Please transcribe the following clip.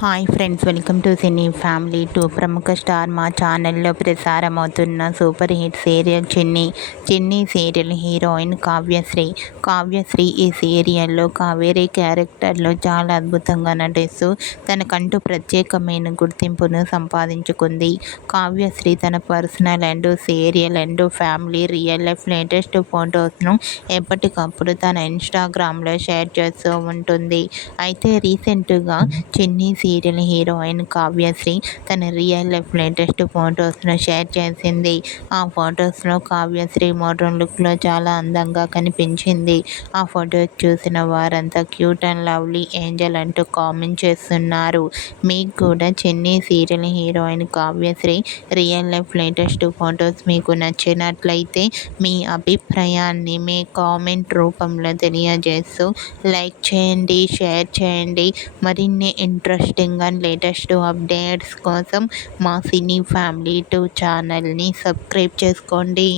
Hi friends, welcome to cine family two. ప్రముఖ star మా ఛానల్లో ప్రసారమవుతున్న సూపర్ హిట్ సీరియల్ చిన్ని సీరియల్ హీరోయిన్ కావ్యశ్రీ ఈ సీరియల్లో కావేరి క్యారెక్టర్లో చాలా అద్భుతంగా నటిస్తూ తనకంటూ ప్రత్యేకమైన గుర్తింపును సంపాదించుకుంది. కావ్యశ్రీ తన personal and serial and family real life latest ఫొటోస్ను ఎప్పటికప్పుడు తన ఇన్స్టాగ్రామ్లో షేర్ చేస్తూ ఉంటుంది. అయితే రీసెంట్గా చిన్ని సీరియల్ హీరోయిన్ కావ్యశ్రీ తన రియల్ లైఫ్ లేటెస్ట్ ఫొటోస్ను షేర్ చేసింది. ఆ ఫొటోస్లో కావ్యశ్రీ మోడ్రన్ లుక్లో చాలా అందంగా కనిపించింది. ఆ ఫొటోస్ చూసిన వారంతా క్యూట్ అండ్ లవ్లీ ఏంజల్ అంటూ కామెంట్ చేస్తున్నారు. మీకు కూడా చిన్ని serial heroine Kavyasri real life latest photos మీకు నచ్చినట్లయితే మీ అభిప్రాయాన్ని మీ కామెంట్ రూపంలో తెలియజేస్తూ లైక్ చేయండి, షేర్ చేయండి. మరిన్ని ఇంట్రెస్టింగ్ అండ్ లేటెస్ట్ అప్డేట్స్ కోసం మా సినీ ఫ్యామిలీ 2 ఛానల్ని సబ్స్క్రైబ్ చేసుకోండి.